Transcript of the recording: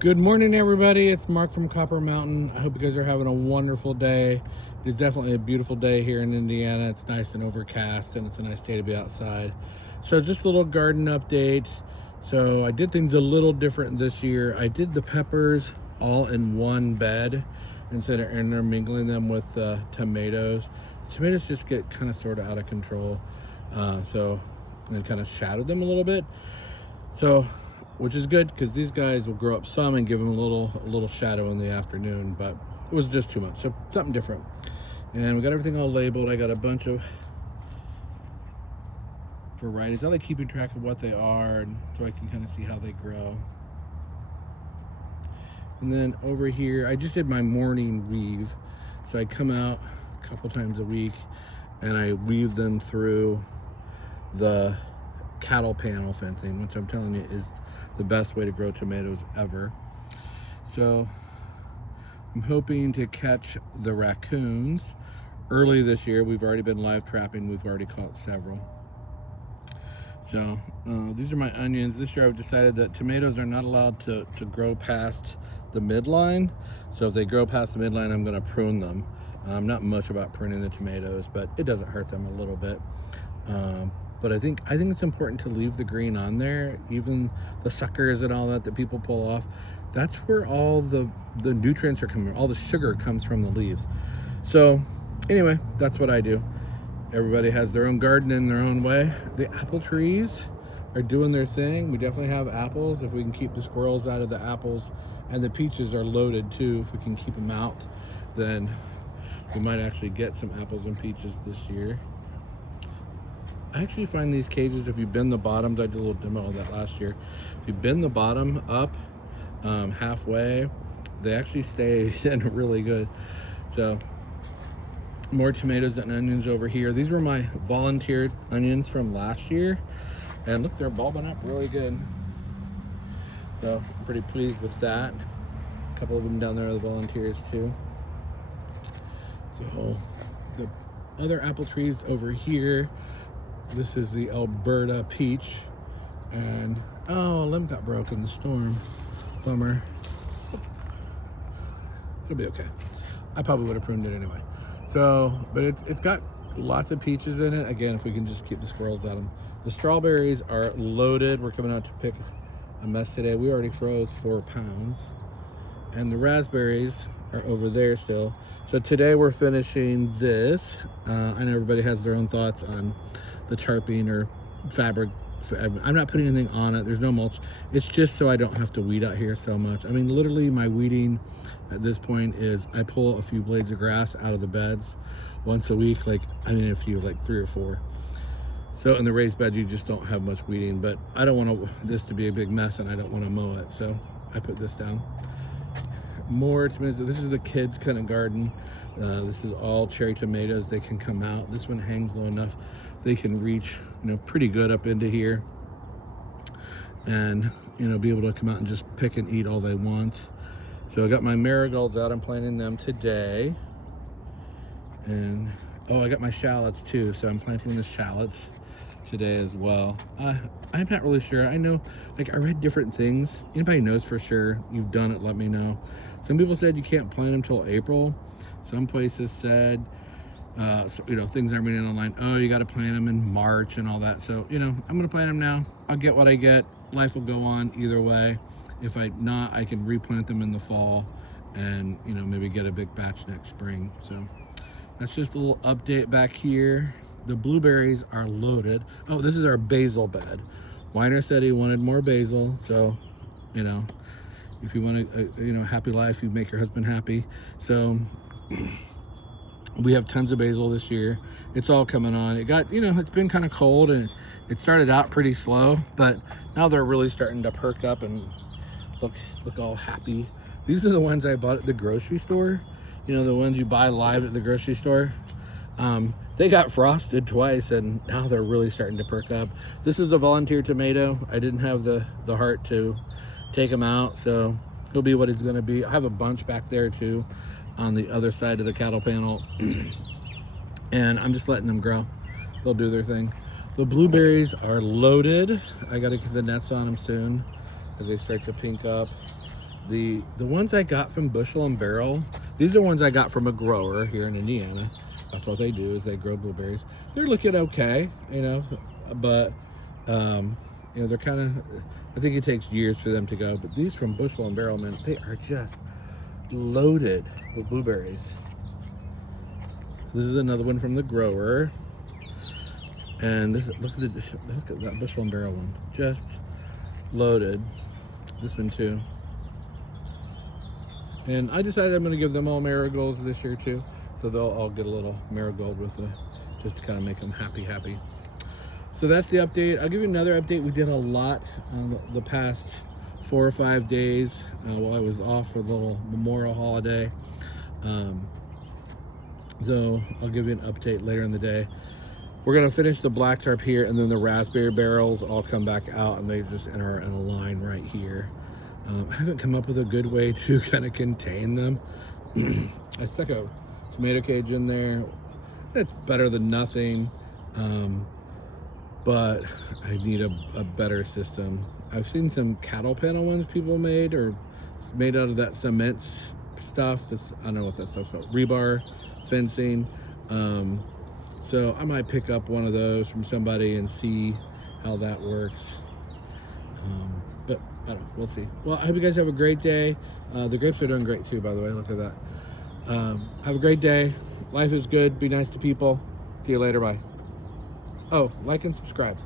Good morning, everybody. It's Mark from Copper Mountain. I hope you guys are having a wonderful day. It's definitely a beautiful day here in Indiana. It's nice and overcast, and it's a nice day to be outside. So just a little garden update. So I did things a little different this year. I did the peppers all in one bed instead of intermingling them with tomatoes. The tomatoes just get kind of sort of out of control. So I kind of shadowed them a little bit. So, which is good because these guys will grow up some and give them a little shadow in the afternoon, but it was just too much. So something different. And we got everything all labeled. I got a bunch of varieties. I like keeping track of what they are, and so I can kind of see how they grow. And then over here, I just did my morning weave. So I come out a couple times a week and I weave them through the cattle panel fencing, which I'm telling you is the best way to grow tomatoes ever. So I'm hoping to catch the raccoons early this year. We've already been live trapping. We've already caught several. So these are my onions. This year I've decided that tomatoes are not allowed to grow past the midline. So if they grow past the midline, I'm going to prune them. I'm not much about pruning the tomatoes, but it doesn't hurt them a little bit. But I think it's important to leave the green on there, even the suckers and all that people pull off. That's where all the nutrients are coming. All the sugar comes from the leaves. So anyway, that's what I do. Everybody has their own garden in their own way. The apple trees are doing their thing. We definitely have apples. If we can keep the squirrels out of the apples, and the peaches are loaded too. If we can keep them out, then we might actually get some apples and peaches this year. I actually find these cages, if you bend the bottoms, I did a little demo of that last year. If you bend the bottom up halfway, they actually stay in really good. So more tomatoes and onions over here. These were my volunteered onions from last year, and look, they're bulbing up really good. So I'm pretty pleased with that. A couple of them down there are the volunteers too. So the other apple trees over here, this is the Alberta peach, and oh, a limb got broken in the storm. Bummer. It'll be okay. I probably would have pruned it anyway. So, but it's got lots of peaches in it. Again, if we can just keep the squirrels at them. The strawberries are loaded. We're coming out to pick a mess today. We already froze 4 pounds. And the raspberries are over there still. So today we're finishing this. I know everybody has their own thoughts on the tarping or fabric. I'm not putting anything on it. There's no mulch. It's just so I don't have to weed out here so much. I mean, literally my weeding at this point is I pull a few blades of grass out of the beds once a week. Like, I mean, a few, like 3 or 4. So in the raised bed, you just don't have much weeding, but I don't want this to be a big mess, and I don't want to mow it. So I put this down. More tomatoes. This is the kids kind of garden. This is all cherry tomatoes. They can come out. This one hangs low enough they can reach, pretty good up into here, and be able to come out and just pick and eat all they want. So I got my marigolds out. I'm planting them today, and I got my shallots too. So I'm planting the shallots today as well. I'm not really sure. I know, I read different things. Anybody knows for sure? You've done it, let me know. Some people said you can't plant them till April. Some places said things I'm reading online, you got to plant them in March and all that. So I'm gonna plant them now. I'll get what I get. Life will go on either way. If I not, I can replant them in the fall, and maybe get a big batch next spring. So that's just a little update back here. The blueberries are loaded. Oh, this is our basil bed. Weiner said he wanted more basil, so if you want a happy life, you make your husband happy. So we have tons of basil this year. It's all coming on. It got, it's been kind of cold, and it started out pretty slow, but now they're really starting to perk up and look all happy. These are the ones I bought at the grocery store. The ones you buy live at the grocery store. They got frosted twice, and now they're really starting to perk up. This is a volunteer tomato. I didn't have the heart to take him out, so he'll be what he's going to be. I have a bunch back there too on the other side of the cattle panel, and I'm just letting them grow. They'll do their thing. The blueberries are loaded. I got to get the nets on them soon as they start to pink up. The ones I got from Bushel and Barrel, these are ones I got from a grower here in Indiana. That's what they do, is they grow blueberries. They're looking okay, you know, but you know, they're kind of, I think it takes years for them to go. But these from Bushel and Barrel, man, they are just loaded with blueberries. This is another one from the grower, and this, look at that Bushel and Barrel one, just loaded. This one too. And I decided I'm going to give them all marigolds this year too, so they'll all get a little marigold with it, just to kind of make them happy. So that's the update. I'll give you another update. We did a lot the past 4 or 5 days while I was off for the little Memorial holiday. So I'll give you an update later in the day. We're going to finish the black tarp here, and then the raspberry barrels all come back out, and they just enter in a line right here. I haven't come up with a good way to kind of contain them. I stuck a tomato cage in there. It's better than nothing, but I need a better system. I've seen some cattle panel ones people made, or it's made out of that cement stuff. I don't know what that stuff's called. Rebar fencing. So I might pick up one of those from somebody and see how that works. But I don't know, we'll see. Well, I hope you guys have a great day. The grapes are doing great too, by the way. Look at that. Have a great day. Life is good. Be nice to people. See you later. Bye. Oh, like and subscribe.